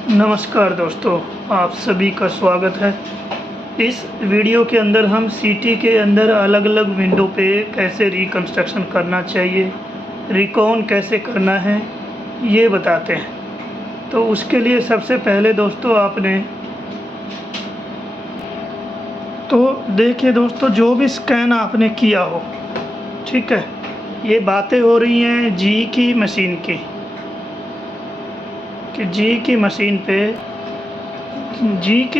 नमस्कार दोस्तों, आप सभी का स्वागत है। इस वीडियो के अंदर हम सीटी के अंदर अलग अलग विंडो पे कैसे रिकंस्ट्रक्शन करना चाहिए, रिकॉन कैसे करना है, ये बताते हैं। तो उसके लिए सबसे पहले दोस्तों देखिए दोस्तों, जो भी स्कैन आपने किया हो, ठीक है, ये बातें हो रही हैं जी की मशीन की, कि जी की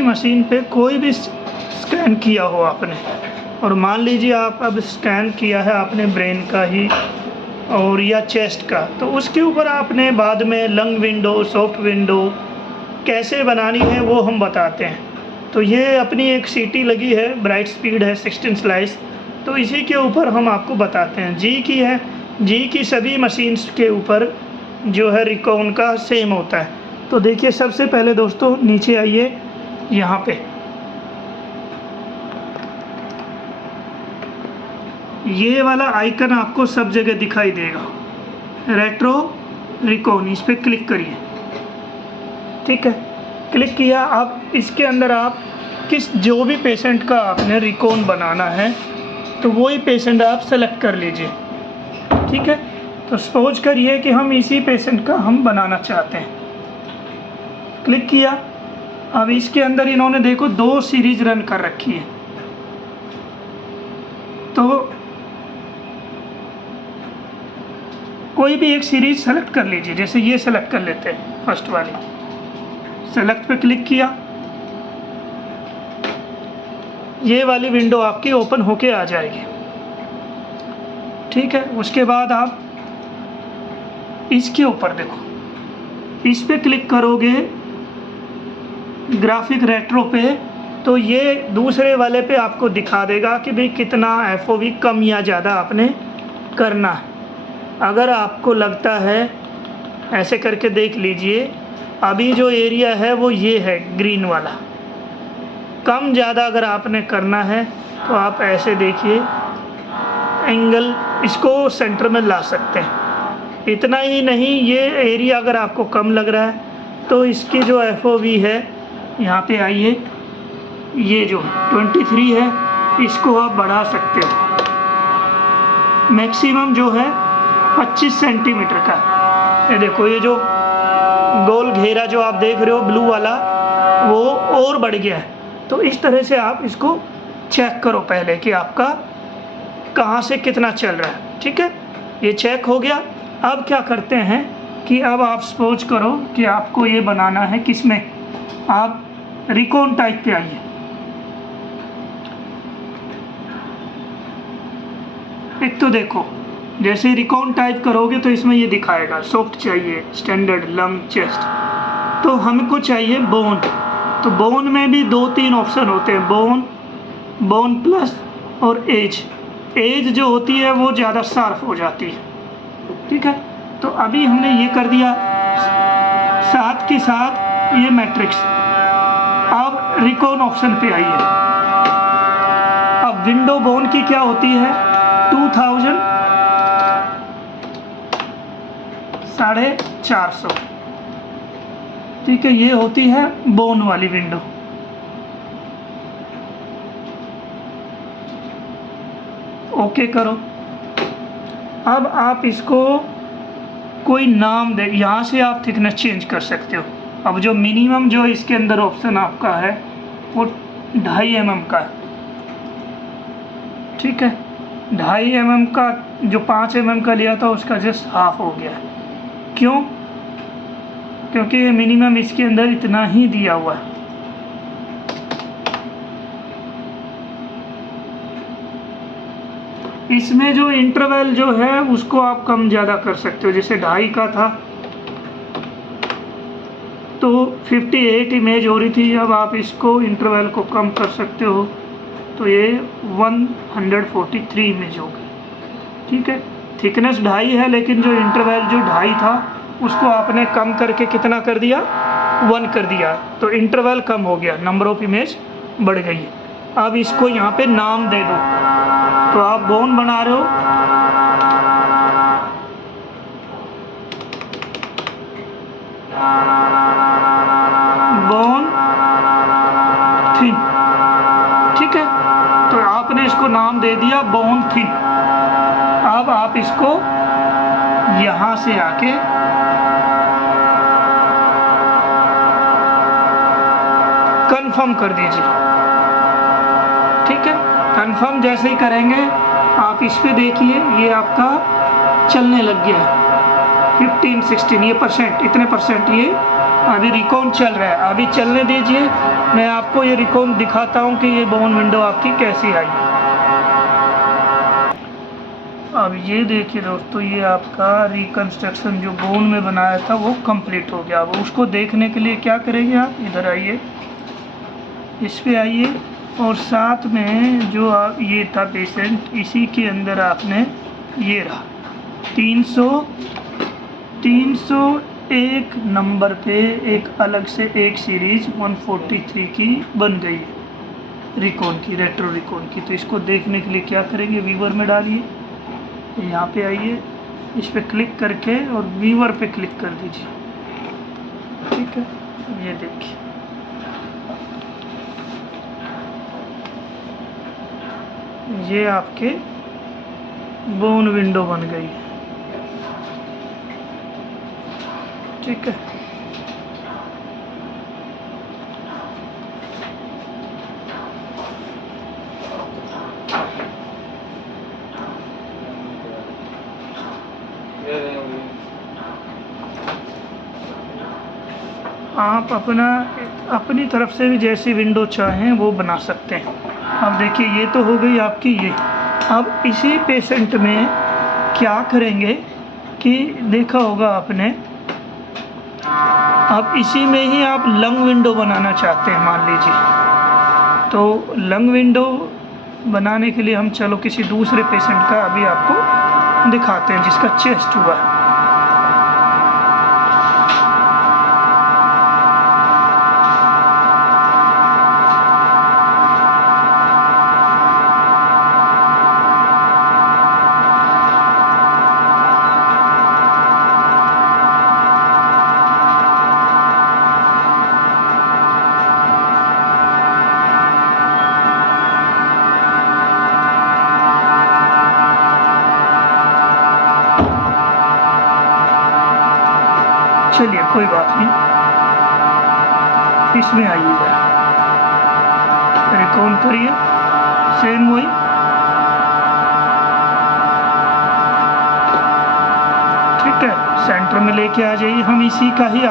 मशीन पे कोई भी स्कैन किया हो आपने, और मान लीजिए आप अब स्कैन किया है आपने ब्रेन का ही और या चेस्ट का, तो उसके ऊपर आपने बाद में लंग विंडो, सॉफ्ट विंडो कैसे बनानी है वो हम बताते हैं। तो ये अपनी एक सीटी लगी है, ब्राइट स्पीड है 16 स्लाइस, तो इसी के ऊपर हम आपको बताते हैं। जी की है, जी की सभी मशीन्स के ऊपर जो है रिकॉन का सेम होता है। तो देखिए सबसे पहले दोस्तों नीचे आइए, यहाँ पे ये वाला आइकन आपको सब जगह दिखाई देगा, रेट्रो रिकॉन, इस पर क्लिक करिए। ठीक है, क्लिक किया। अब इसके अंदर आप जो भी पेशेंट का आपने रिकॉन बनाना है तो वही पेशेंट आप सेलेक्ट कर लीजिए। ठीक है, तो सपोज करिए कि हम इसी पेशेंट का हम बनाना चाहते हैं। क्लिक किया। अब इसके अंदर इन्होंने देखो 2 सीरीज रन कर रखी है, तो कोई भी एक सीरीज सेलेक्ट कर लीजिए। जैसे ये सेलेक्ट कर लेते हैं, फर्स्ट वाली, सेलेक्ट पे क्लिक किया, ये वाली विंडो आपकी ओपन होके आ जाएगी। ठीक है, उसके बाद आप इसके ऊपर देखो, इस पे क्लिक करोगे ग्राफिक रेट्रो पे, तो ये दूसरे वाले पे आपको दिखा देगा कि भाई कितना एफओवी कम या ज़्यादा आपने करना है। अगर आपको लगता है, ऐसे करके देख लीजिए, अभी जो एरिया है वो ये है ग्रीन वाला, कम ज़्यादा अगर आपने करना है तो आप ऐसे देखिए एंगल इसको सेंटर में ला सकते हैं। इतना ही नहीं, ये एरिया अगर आपको कम लग रहा है तो इसकी जो एफओवी है, यहाँ पे आइए, ये जो 23 है, इसको आप बढ़ा सकते हो। मैक्सिमम जो है 25 सेंटीमीटर का। ये देखो, ये जो गोल घेरा जो आप देख रहे हो ब्लू वाला, वो और बढ़ गया है। तो इस तरह से आप इसको चेक करो पहले कि आपका कहाँ से कितना चल रहा है। ठीक है, ये चेक हो गया। अब क्या करते हैं कि अब आप सपोज करो कि आपको ये बनाना है किसमें, आप रिकॉन टाइप पे आइए। एक तो देखो, जैसे रिकॉन टाइप करोगे तो इसमें ये दिखाएगा सॉफ्ट चाहिए, स्टैंडर्ड, लंग, चेस्ट। तो हमको चाहिए बोन। तो बोन में भी 2-3 ऑप्शन होते हैं, बोन प्लस और एज। एज जो होती है वो ज़्यादा शार्प हो जाती है। ठीक है, तो अभी हमने ये कर दिया, साथ के साथ ये मैट्रिक्स। अब रिकॉन ऑप्शन पे आइए। अब विंडो बोन की क्या होती है, 2000 450। ठीक है, ये होती है बोन वाली विंडो। ओके करो। अब आप इसको कोई नाम दे, यहाँ से आप थिकनेस चेंज कर सकते हो। अब जो मिनिमम जो इसके अंदर ऑप्शन आपका है वो 2.5 mm का है। ठीक है, 2.5 mm का, जो 5 mm का लिया था उसका जस्ट हाफ हो गया है। क्यों? क्योंकि मिनिमम इसके अंदर इतना ही दिया हुआ है। इसमें जो इंटरवल जो है उसको आप कम ज़्यादा कर सकते हो। जैसे 2.5 का था तो 58 इमेज हो रही थी, अब आप इसको इंटरवल को कम कर सकते हो तो ये 143 इमेज हो गई। ठीक है, थिकनेस 2.5 है, लेकिन जो इंटरवल जो 2.5 था उसको आपने कम करके कितना कर दिया, 1 कर दिया, तो इंटरवल कम हो गया, नंबर ऑफ इमेज बढ़ गई है। अब इसको यहाँ पे नाम दे दो। तो आप बोन बना रहे हो, इसको नाम दे दिया बोन थिन। अब आप इसको यहाँ से आके कंफर्म कर दीजिए। ठीक है, कंफर्म जैसे ही करेंगे आप इस पे देखिए ये आपका चलने लग गया है 15, 16 ये परसेंट, इतने परसेंट ये अभी रिकॉन चल रहा है। अभी चलने दीजिए, मैं आपको ये रिकॉन दिखाता हूँ कि ये बोन विंडो आपकी कैसी आई। अब ये देखिए दोस्तों, ये आपका रिकन्स्ट्रक्शन जो बोन में बनाया था वो कंप्लीट हो गया। अब उसको देखने के लिए क्या करेंगे, आप इधर आइए, इस पे आइए, और साथ में जो आप ये था पेशेंट, इसी के अंदर आपने ये रहा 301 नंबर पे एक अलग से एक सीरीज 143 की बन गई है रिकॉन की, रेट्रो रिकॉन की। तो इसको देखने के लिए क्या करेंगे, व्यूअर में डालिए, यहाँ पे आइए, इस पे क्लिक करके और व्यूअर पे क्लिक कर दीजिए। ठीक है, ये देखिए ये आपके बोन विंडो बन गई है। ठीक है, आप अपनी तरफ से भी जैसी विंडो चाहें वो बना सकते हैं। अब देखिए ये तो हो गई आपकी ये। अब इसी पेशेंट में क्या करेंगे कि देखा होगा आपने, अब इसी में ही आप लंग विंडो बनाना चाहते हैं मान लीजिए, तो लंग विंडो बनाने के लिए हम चलो किसी दूसरे पेशेंट का अभी आपको दिखाते हैं जिसका चेस्ट हुआ है। चलिए कोई बात नहीं, इसमें आइएगा, रिकॉन करिए, सेम वही ठीक है, सेंटर में लेके आ जाइए। हम इसी का ही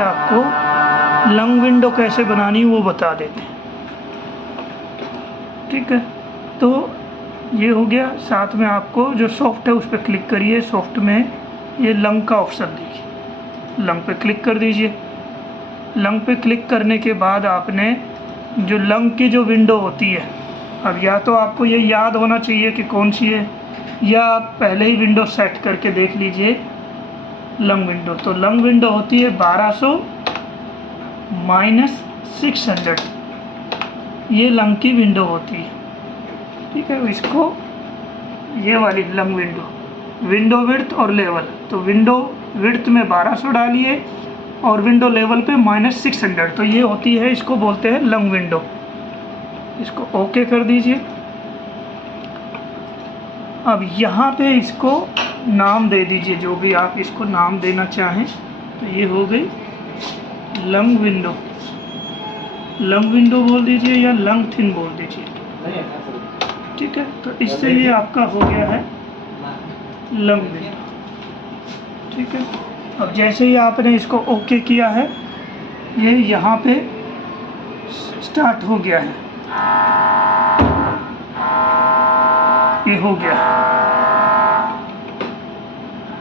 आपको लंग विंडो कैसे बनानी वो बता देते हैं। ठीक है, तो ये हो गया। साथ में आपको जो सॉफ्ट है उस पर क्लिक करिए, सॉफ्ट में ये लंग का ऑप्शन देखिए, लंग पे क्लिक कर दीजिए। लंग पे क्लिक करने के बाद आपने जो लंग की जो विंडो होती है, अब या तो आपको ये याद होना चाहिए कि कौन सी है, या आप पहले ही विंडो सेट करके देख लीजिए लंग विंडो। तो लंग विंडो होती है 1200 - 600, ये लंग की विंडो होती है। ठीक है, इसको ये वाली लंग विंडो विड्थ और लेवल, तो विंडो विड्थ में 1200 डालिए और विंडो लेवल पे -600, तो ये होती है, इसको बोलते हैं लंग विंडो। इसको ओके कर दीजिए। अब यहाँ पे इसको नाम दे दीजिए, जो भी आप इसको नाम देना चाहें। तो ये हो गई लंग विंडो बोल दीजिए या लंग थिन बोल दीजिए। ठीक है, तो इससे ये आपका हो गया है लंग विंडो। ठीक है, अब जैसे ही आपने इसको ओके किया है, ये यहाँ पे स्टार्ट हो गया है, ये हो गया।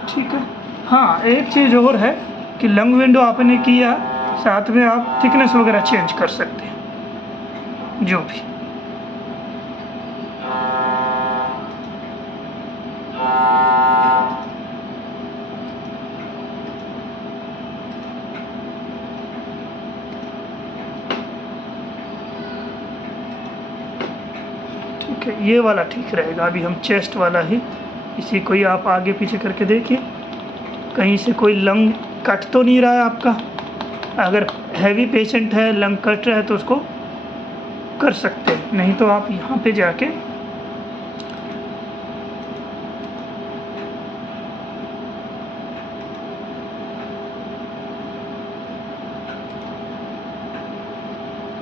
ठीक है, हाँ एक चीज़ और है कि लंग विंडो आपने किया, साथ में आप थिकनेस वगैरह चेंज कर सकते हैं जो भी। ठीक है, ये वाला ठीक रहेगा। अभी हम चेस्ट वाला ही, इसी को ही आप आगे पीछे करके देखिए, कहीं से कोई लंग कट तो नहीं रहा है आपका। अगर हैवी पेशेंट है, लंग कट रहा है, तो उसको कर सकते हैं, नहीं तो आप यहाँ पे जाके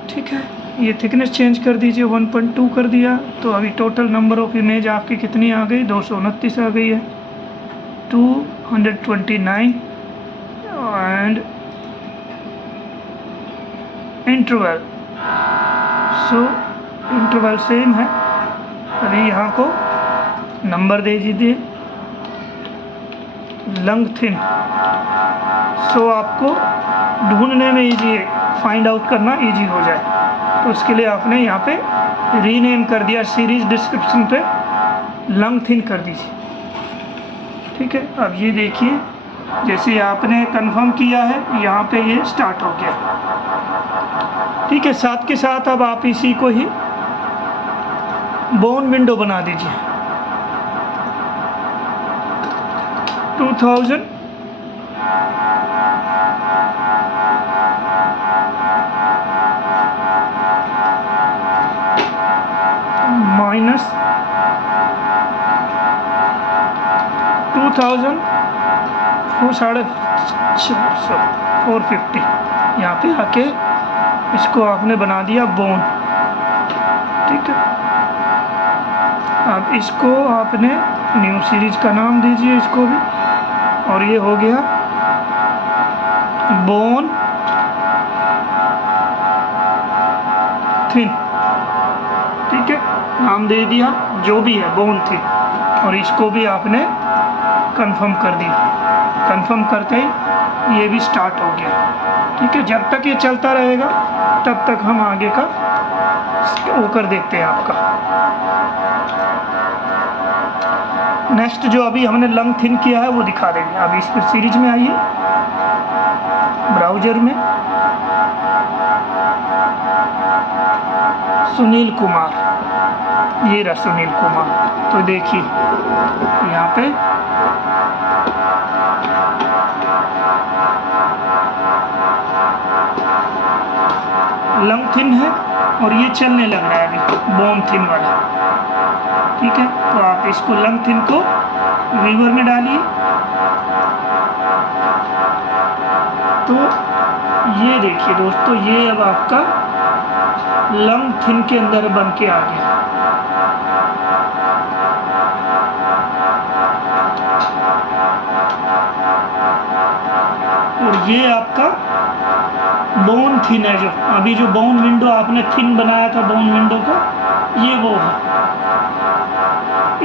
ठीक है। ये थिकनेस चेंज कर दीजिए, 1.2 कर दिया, तो अभी टोटल नंबर ऑफ इमेज आपकी कितनी आ गई, 229 आ गई है, 229। And interval, so interval same है। अभी यहाँ को नंबर दे दीजिए, लंग थिन, सो आपको ढूंढने में इजी, फाइंड आउट करना इजी हो जाए, तो उसके लिए आपने यहाँ पे रीनेम कर दिया, सीरीज डिस्क्रिप्शन पे लंग थिन कर दीजिए। ठीक है, अब ये देखिए जैसे आपने कंफर्म किया है, यहाँ पे ये स्टार्ट हो गया। ठीक है, साथ के साथ अब आप इसी को ही बोन विंडो बना दीजिए, 2000 माइनस 2000 450, यहाँ पे आके इसको आपने बना दिया बोन। ठीक है, अब इसको आपने न्यू सीरीज का नाम दीजिए इसको भी, और ये हो गया बोन थिन। ठीक है, नाम दे दिया जो भी है, बोन थिन, और इसको भी आपने कंफर्म कर दिया। कंफर्म करते ही ये भी स्टार्ट हो गया। ठीक है, जब तक ये चलता रहेगा तब तक हम आगे का वो कर देते हैं आपका। नेक्स्ट जो अभी हमने लंग थिन किया है वो दिखा देंगे। अभी इस पर सीरीज में आइए, ब्राउज़र में सुनील कुमार, ये रहा सुनील कुमार। तो देखिए यहाँ पे लंग थिन है और ये चलने लग रहा है अभी बोन थिन वाला। ठीक है, तो आप इसको लंग थिन को व्यूअर में डालिए, तो ये देखिए दोस्तों, ये अब आपका लंग थिन के अंदर बन के आ गया। और ये आपका बोन थिन है, जो अभी जो बोन विंडो आपने थिन बनाया था बोन विंडो को, ये वो है।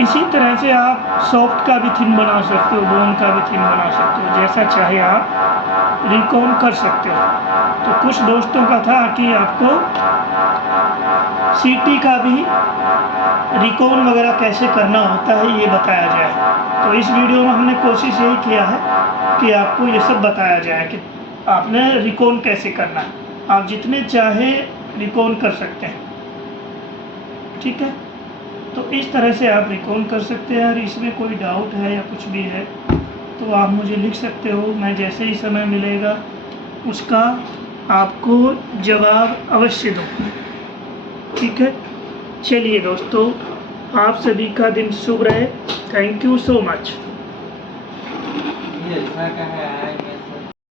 इसी तरह से आप सॉफ्ट का भी थिन बना सकते हो, बोन का भी थिन बना सकते हो, जैसा चाहे आप रिकॉन कर सकते हो। तो कुछ दोस्तों का था कि आपको सीटी का भी रिकॉन वगैरह कैसे करना होता है ये बताया जाए, तो इस वीडियो में हमने कोशिश यही किया है कि आपको ये सब बताया जाए कि आपने रिकॉन कैसे करना है। आप जितने चाहे रिकॉन कर सकते हैं। ठीक है, तो इस तरह से आप रिकॉन कर सकते हैं। और इसमें कोई डाउट है या कुछ भी है तो आप मुझे लिख सकते हो, मैं जैसे ही समय मिलेगा उसका आपको जवाब अवश्य दूँ। ठीक है, चलिए दोस्तों, आप सभी का दिन शुभ रहे। Thank you so much.